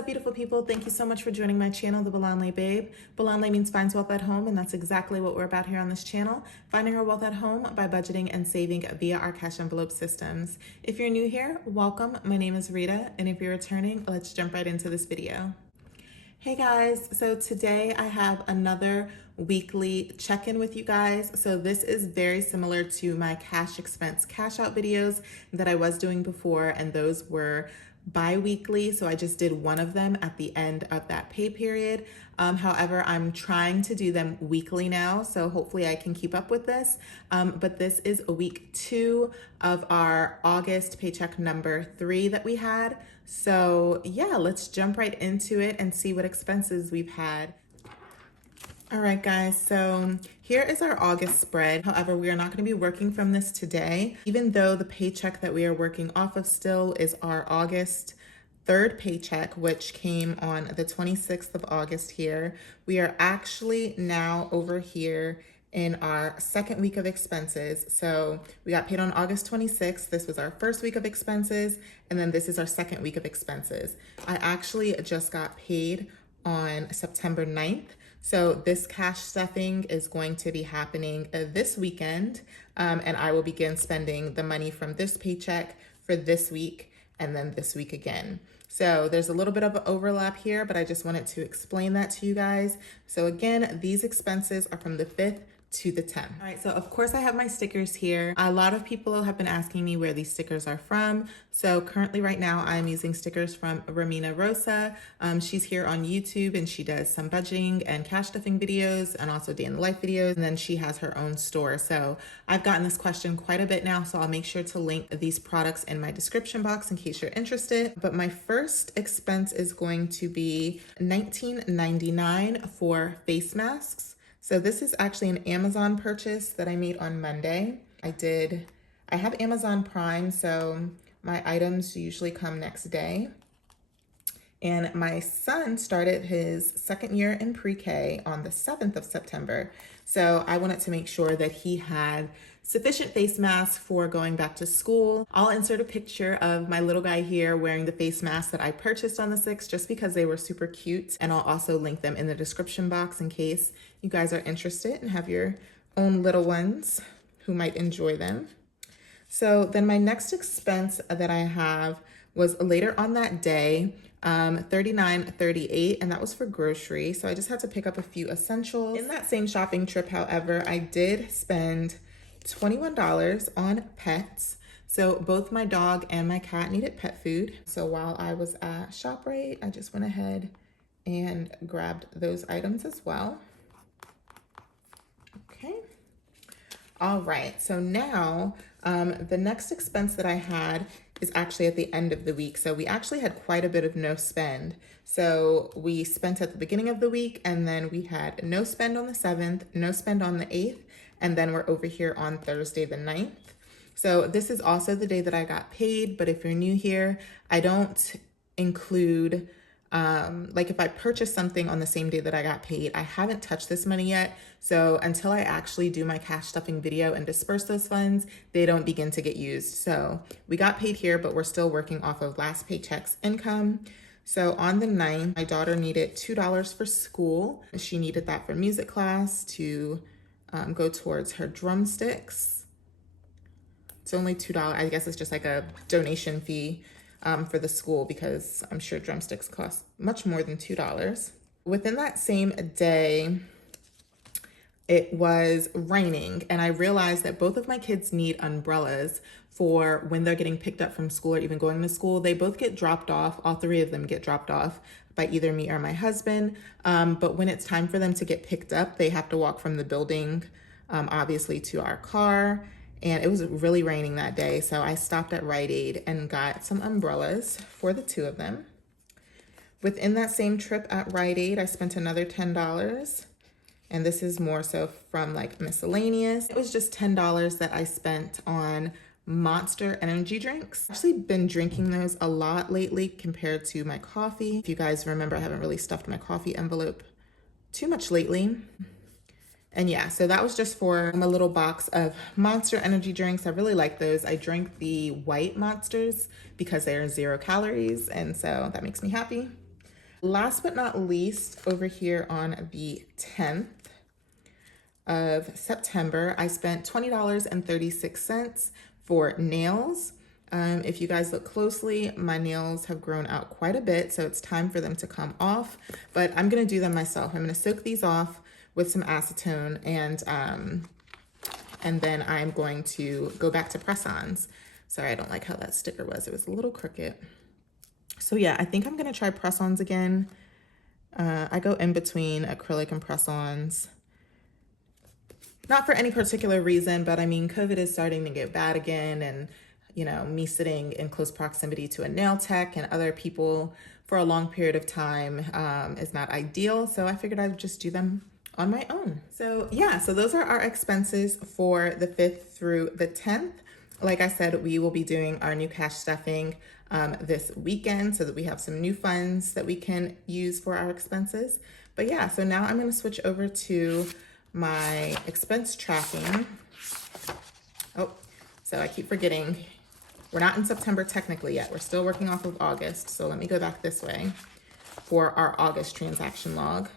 up, beautiful people? Thank you so much for joining my channel, The Balanle Babe. Balanle means finds wealth at home, and that's exactly what we're about here on this channel, finding our wealth at home by budgeting and saving via our cash envelope systems. If you're new here, welcome. My name is Rita, and if you're returning, let's jump right into this video. Hey guys, so today I have another weekly check-in with you guys. So this is very similar to my cash expense cash out videos that I was doing before, and those were bi-weekly, so I just did one of them at the end of that pay period. However, I'm trying to do them weekly now, so hopefully I can keep up with this. But this is week 2 of our August paycheck number 3 that we had. So yeah, let's jump right into it and see what expenses we've had. All right, guys, so here is our August spread. However, we are not going to be working from this today, even though the paycheck that we are working off of still is our August 3rd paycheck, which came on the 26th of August here. We are actually now over here in our second week of expenses. So we got paid on August 26th. This was our first week of expenses, and then this is our second week of expenses. I actually just got paid on September 9th. So this cash stuffing is going to be happening this weekend, and I will begin spending the money from this paycheck for this week and then this week again. So there's a little bit of an overlap here, but I just wanted to explain that to you guys. So again, these expenses are from the 5th to the 10th. All right, so of course I have my stickers here. A lot of people have been asking me where these stickers are from. So currently right now I'm using stickers from Ramina Rosa. She's here on YouTube and she does some budgeting and cash stuffing videos and also day in the life videos. And then she has her own store. So I've gotten this question quite a bit now, so I'll make sure to link these products in my description box in case you're interested. But my first expense is going to be $19.99 for face masks. So this is actually an Amazon purchase that I made on Monday. I have Amazon Prime, so my items usually come next day. And my son started his second year in pre-K on the 7th of September. So I wanted to make sure that he had sufficient face masks for going back to school. I'll insert a picture of my little guy here wearing the face mask that I purchased on the 6th just because they were super cute. And I'll also link them in the description box in case you guys are interested and have your own little ones who might enjoy them. So then my next expense that I have was later on that day, $39.38, and that was for grocery. So I just had to pick up a few essentials. In that same shopping trip, however, I did spend $21 on pets. So both my dog and my cat needed pet food. So while I was at ShopRite, I just went ahead and grabbed those items as well. Okay. All right, so now the next expense that I had is actually at the end of the week. So we actually had quite a bit of no spend. So we spent at the beginning of the week, and then we had no spend on the 7th, no spend on the 8th, and then we're over here on Thursday the 9th. So this is also the day that I got paid, but if you're new here, I don't include, like if I purchase something on the same day that I got paid, I haven't touched this money yet. So until I actually do my cash stuffing video and disperse those funds, they don't begin to get used. So we got paid here, but we're still working off of last paycheck's income. So on the 9th, my daughter needed $2 for school. She needed that for music class to go towards her drumsticks. It's only $2. I guess it's just like a donation fee for the school because I'm sure drumsticks cost much more than $2. Within that same day, it was raining, and I realized that both of my kids need umbrellas for when they're getting picked up from school or even going to school. They both get dropped off. All 3 of them get dropped off by either me or my husband. But when it's time for them to get picked up, they have to walk from the building, obviously, to our car. And it was really raining that day, so I stopped at Rite Aid and got some umbrellas for the 2 of them. Within that same trip at Rite Aid, I spent another $10. And this is more so from like miscellaneous. It was just $10 that I spent on Monster energy drinks. I've actually been drinking those a lot lately compared to my coffee. If you guys remember, I haven't really stuffed my coffee envelope too much lately. And yeah, so that was just for a little box of Monster energy drinks. I really like those. I drink the white Monsters because they're 0 calories, and so that makes me happy. Last but not least, over here on the 10th of September, I spent $20.36 for nails. If you guys look closely, my nails have grown out quite a bit, so it's time for them to come off, but I'm gonna do them myself. I'm gonna soak these off with some acetone, and then I'm going to go back to press-ons. Sorry, I don't like how that sticker was. It was a little crooked. So yeah, I think I'm gonna try press-ons again. I go in between acrylic and press-ons. Not for any particular reason, but I mean, COVID is starting to get bad again, and you know, me sitting in close proximity to a nail tech and other people for a long period of time is not ideal. So I figured I'd just do them on my own. So yeah, so those are our expenses for the 5th through the 10th. Like I said, we will be doing our new cash stuffing this weekend so that we have some new funds that we can use for our expenses. But yeah, so now I'm gonna switch over to my expense tracking. Oh, so I keep forgetting. We're not in September technically yet. We're still working off of August. So let me go back this way for our August transaction log.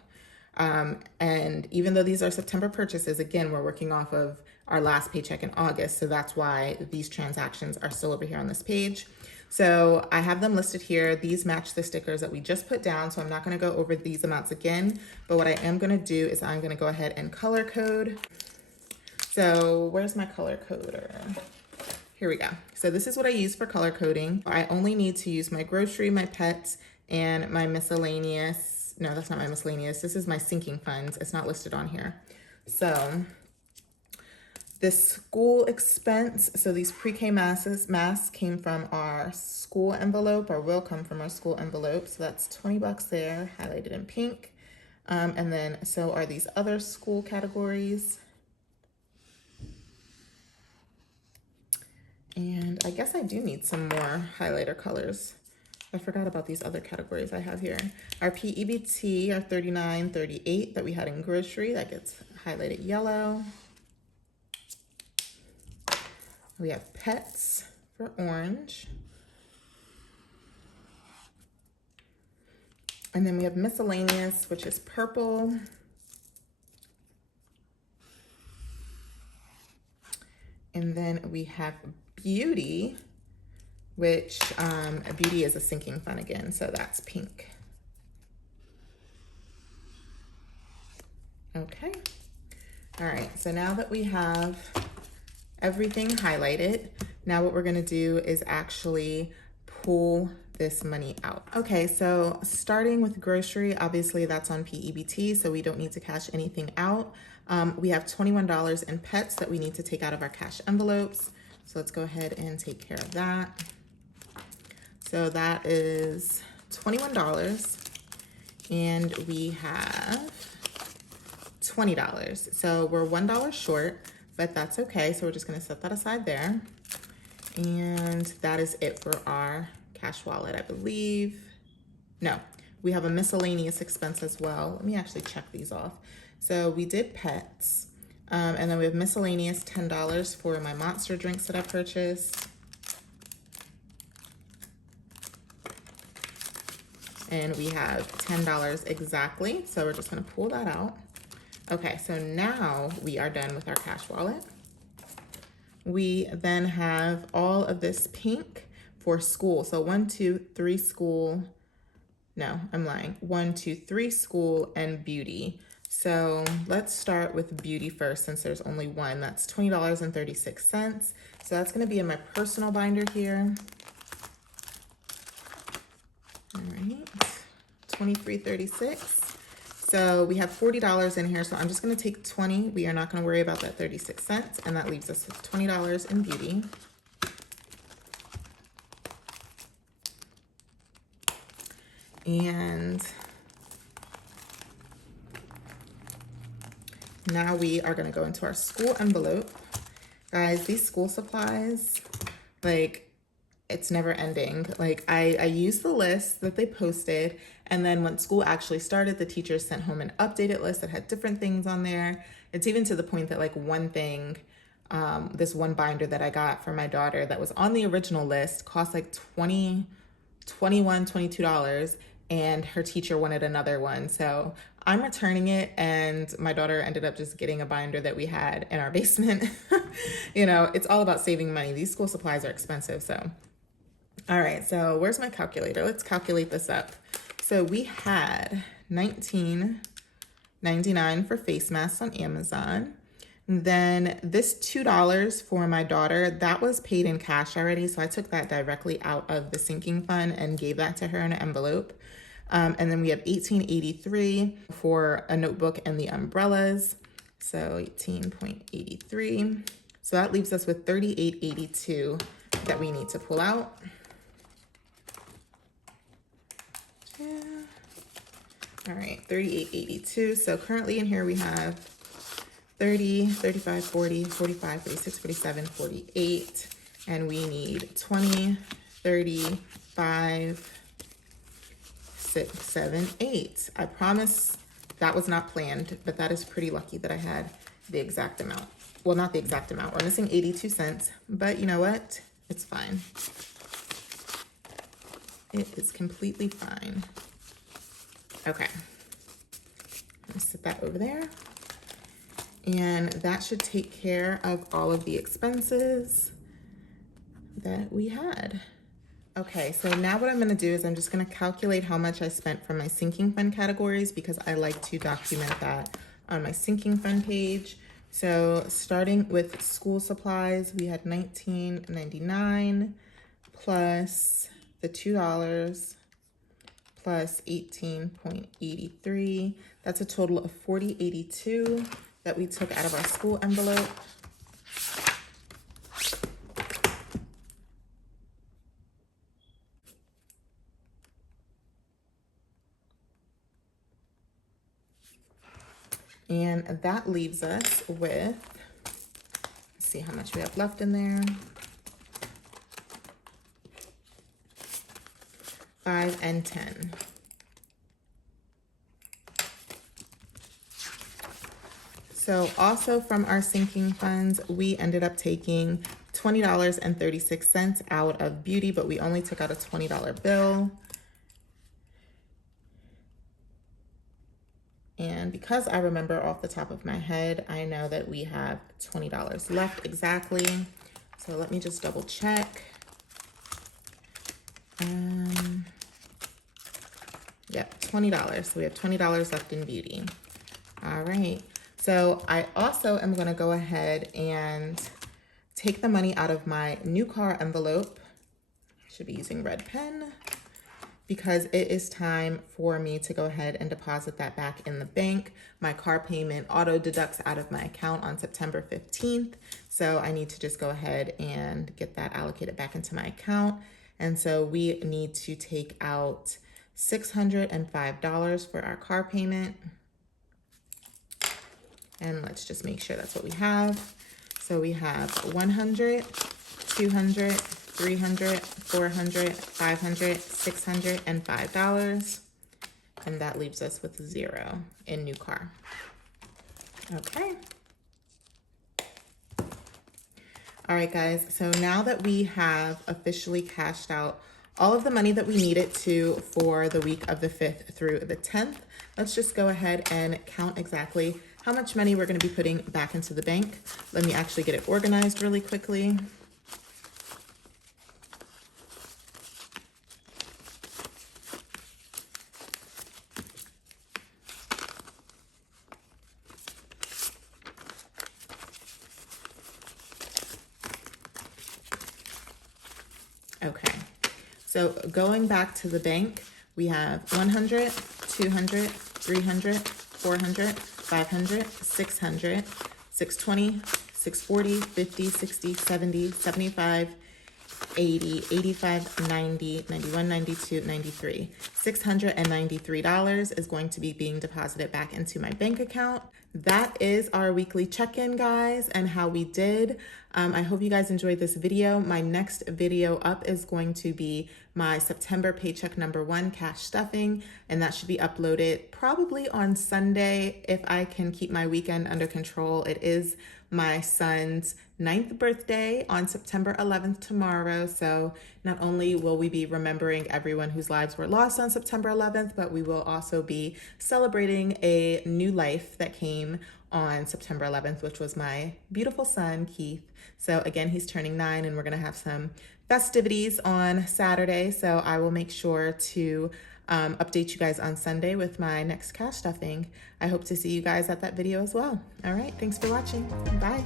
And even though these are September purchases, again, we're working off of our last paycheck in August. So that's why these transactions are still over here on this page. So I have them listed here. These match the stickers that we just put down. So I'm not gonna go over these amounts again, but what I am gonna do is I'm gonna go ahead and color code. So where's my color coder? Here we go. So this is what I use for color coding. I only need to use my grocery, my pets, and my miscellaneous. No, that's not my miscellaneous. This is my sinking funds. It's not listed on here. So this school expense, so these pre-K masks came from our school envelope, or will come from our school envelope. So that's 20 bucks there, highlighted in pink. And then so are these other school categories. And I guess I do need some more highlighter colors. I forgot about these other categories I have here. Our PEBT, our 39.38 that we had in grocery, that gets highlighted yellow. We have pets for orange. And then we have miscellaneous, which is purple. And then we have beauty, which beauty is a sinking fund again, so that's pink. Okay. All right, so now that we have everything highlighted, now what we're gonna do is actually pull this money out. Okay, so starting with grocery, obviously that's on PEBT, so we don't need to cash anything out. We have $21 in pets that we need to take out of our cash envelopes. So let's go ahead and take care of that. So that is $21, and we have $20. So we're $1 short, but that's okay. So we're just gonna set that aside there. And that is it for our cash wallet, I believe. No, we have a miscellaneous expense as well. Let me actually check these off. So we did pets, and then we have miscellaneous $10 for my monster drinks that I purchased. And we have $10 exactly, so we're just gonna pull that out. Okay, so now we are done with our cash wallet. We then have all of this pink for school. So 1, 2, 3 school. No, I'm lying. 1, 2, 3 school and beauty. So let's start with beauty first, since there's only one. That's $20.36. So that's gonna be in my personal binder here. All right, $23.36. So we have $40 in here, so I'm just gonna take 20. We are not gonna worry about that 36 cents, and that leaves us with $20 in beauty. And now we are gonna go into our school envelope. Guys, these school supplies, like, it's never ending. Like I used the list that they posted, and then when school actually started, the teachers sent home an updated list that had different things on there. It's even to the point that like one thing, this one binder that I got for my daughter that was on the original list cost like $22, and her teacher wanted another one. So I'm returning it, and my daughter ended up just getting a binder that we had in our basement. You know, it's all about saving money. These school supplies are expensive, so. All right, so where's my calculator? Let's calculate this up. So we had $19.99 for face masks on Amazon. And then this $2 for my daughter, that was paid in cash already. So I took that directly out of the sinking fund and gave that to her in an envelope. And then we have $18.83 for a notebook and the umbrellas. So 18.83. So that leaves us with $38.82 that we need to pull out. Yeah. All right, $38.82. So currently in here we have 30, 35, 40, 45, 46, 47, 48. And we need 20, 35, 6, 7, 8. I promise that was not planned, but that is pretty lucky that I had the exact amount. Well, not the exact amount. We're missing 82 cents, but you know what? It's fine. It is completely fine. Okay. Let me set that over there. And that should take care of all of the expenses that we had. Okay, so now what I'm gonna do is I'm just gonna calculate how much I spent from my sinking fund categories, because I like to document that on my sinking fund page. So starting with school supplies, we had $19.99 plus the $2 plus 18.83. That's a total of $40.82 that we took out of our school envelope. And that leaves us with, let's see how much we have left in there. 5 and 10. So also from our sinking funds, we ended up taking $20.36 out of beauty, but we only took out a $20 bill. And because I remember off the top of my head, I know that we have $20 left exactly. So let me just double check. Yep, $20. So we have $20 left in beauty. All right. So I also am going to go ahead and take the money out of my new car envelope. I should be using red pen, because it is time for me to go ahead and deposit that back in the bank. My car payment auto deducts out of my account on September 15th. So I need to just go ahead and get that allocated back into my account. And so we need to take out $605 for our car payment. And let's just make sure that's what we have. So we have $100, $200, $300, $400, $500, $605. And that leaves us with 0 in new car. Okay. All right, guys. So now that we have officially cashed out all of the money that we needed to for the week of the 5th through the 10th, let's just go ahead and count exactly how much money we're going to be putting back into the bank. Let me actually get it organized really quickly. Okay, so going back to the bank, we have 100, 200, 300, 400, 500, 600, 620, 640, 50, 60, 70, 75, 80, 85, 90, 91, 92, 93. $693 is going to be being deposited back into my bank account. that is our weekly check-in, guys, and how we did. I hope you guys enjoyed this video. My next video up is going to be my September paycheck number 1 cash stuffing, and that should be uploaded probably on Sunday if I can keep my weekend under control. It is my son's 9th birthday on September 11th tomorrow. So not only will we be remembering everyone whose lives were lost on September 11th, but we will also be celebrating a new life that came on September 11th, which was my beautiful son, Keith. So again, he's turning 9 and we're gonna have some festivities on Saturday. So I will make sure to update you guys on Sunday with my next cash stuffing. I hope to see you guys at that video as well. All right, thanks for watching. Bye.